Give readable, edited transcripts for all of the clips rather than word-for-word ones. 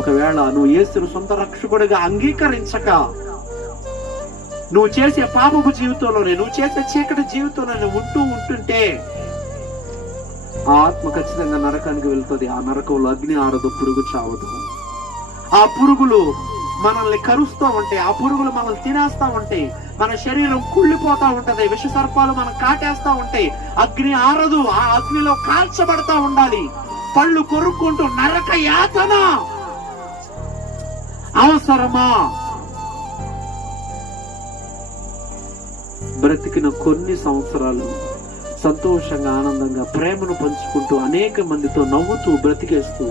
ఒకవేళ నువ్వు యేసును సొంత రక్షకుడిగా అంగీకరించక నువ్వు చేసే పాపపు జీవితంలోనే, నువ్వు చేసే చీకటి జీవితంలోనే ఉంటుంటే ఆ ఆత్మ ఖచ్చితంగా నరకానికి వెళ్తుంది. ఆ నరకంలో అగ్ని ఆరదు, పురుగు చావదు. ఆ పురుగులు మనల్ని కరుస్తూ ఉంటే, ఆ పురుగులు మనల్ని తినేస్తా ఉంటే, మన శరీరం కుళ్ళిపోతా ఉంటది, విష సర్పాలు మనం కాటేస్తా ఉంటాయి. అగ్ని ఆరదు, ఆ అగ్నిలో కాల్చబడతా ఉండాలి. పళ్ళు కొరుక్కుంటూ నరక యాతన అవసరమా? బ్రతికిన కొన్ని సంవత్సరాలు సంతోషంగా, ఆనందంగా, ప్రేమను పంచుకుంటూ, అనేక మందితో నవ్వుతూ బ్రతికేస్తూ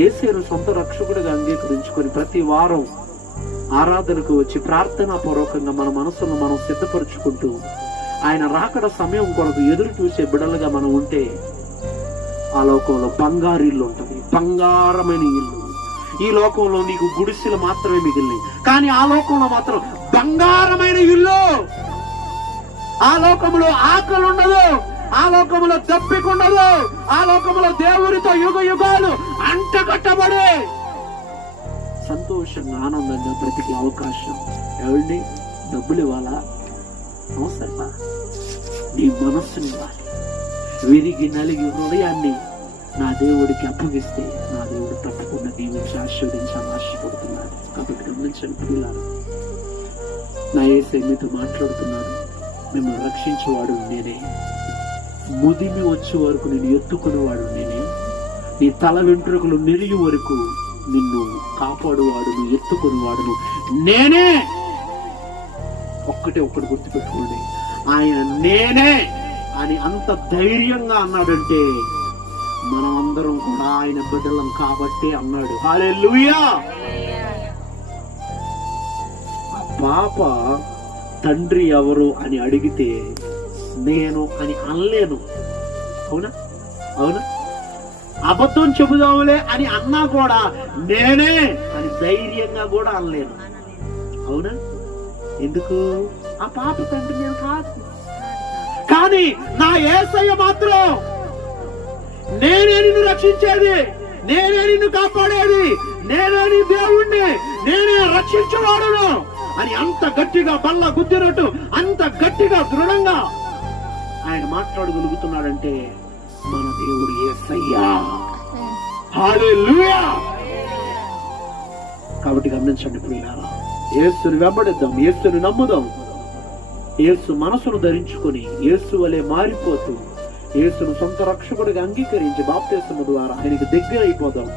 యేసును సొంత రక్షకుడిగా అంగీకరించుకొని ప్రతి వారం ఆరాధనకు వచ్చి ప్రార్థనా పూర్వకంగా మన మనసును మనం సిద్ధపరుచుకుంటూ ఆయన రాకడ సమయం కొరకు ఎదురు చూసే బిడలుగా మనం ఉంటే ఆ లోకంలో బంగారు ఇల్లు ఉంటది, బంగారమైన ఇల్లు. ఈ లోకంలో నీకు గుడిసెలు మాత్రమే మిగిలినాయి, కానీ ఆ లోకంలో మాత్రం బంగారమైన ఇల్లు. ఆ లోకంలో ఆకలి ఉండదు, ఆ లోకంలో దప్పిక ఉండదు, ఆ లోకంలో దేవుడితో యుగ యుగాలు అంటకట్టబడే సంతోషంగా, ఆనందంగా బ్రతికే అవకాశం. ఎవరిని డబ్బులు ఇవ్వాలా? అవసరమా? నీ మనస్సుని ఇవ్వాలి. విరిగి నలిగి హృదయాన్ని నా దేవుడికి అప్పగిస్తే నా దేవుడు తప్పకుండా దీవించి ఆశీర్వదించాలని ఆశపడుతున్నాడు. కాబట్టి గమనించండి పిల్లలు, నా యేసయ్య మీతో మాట్లాడుతున్నాడు. మిమ్మల్ని రక్షించేవాడు నేనే, ముదిమి వచ్చే వరకు నేను ఎత్తుకునేవాడు నేనే, నీ తల వెంట్రుకలు నెరిగి వరకు నిన్ను కాపాడువాడును, ఎత్తుకునేవాడును నేనే. ఒక్కటి గుర్తుపెట్టుకోండి, ఆయన నేనే అని అంత ధైర్యంగా అన్నాడంటే మనం అందరం కూడా ఆయన బిడ్డలం కాబట్టి అన్నాడు. హల్లెలూయా. పాప తండ్రి ఎవరు అని అడిగితే నేను అని అనలేను. అవునా? అబద్ధం చెబుదాములే అని అన్నా కూడా నేనే అని ధైర్యంగా కూడా అనలేను. అవునా? ఎందుకు? ఆ పాప తండ్రి నేను కాదు. కానీ నా యేసయ్య మాత్రం నేనే నిన్ను రక్షించేది, నేనే నిన్ను కాపాడేది, నేనే నీ దేవుణ్ణి, నేనే రక్షించేవాడును అని అంత గట్టిగా బల్ల గుద్దినట్టు అంత గట్టిగా దృఢంగా ఆయన మాట్లాడగలుగుతున్నాడంటే మన దేవుడు యేసయ్య. హల్లెలూయా. కాబట్టి గమనించండి ప్రియులారా, యేసుని వెంబడిద్దాం, యేసుని నమ్ముదాం, యేసు మనసును ధరించుకొని యేసు వలె మారిపోతూ యేసును సొంత రక్షకుడిగా అంగీకరించి బాప్తిస్మము ద్వారా ఆయనకు దగ్గర అయిపోదాం.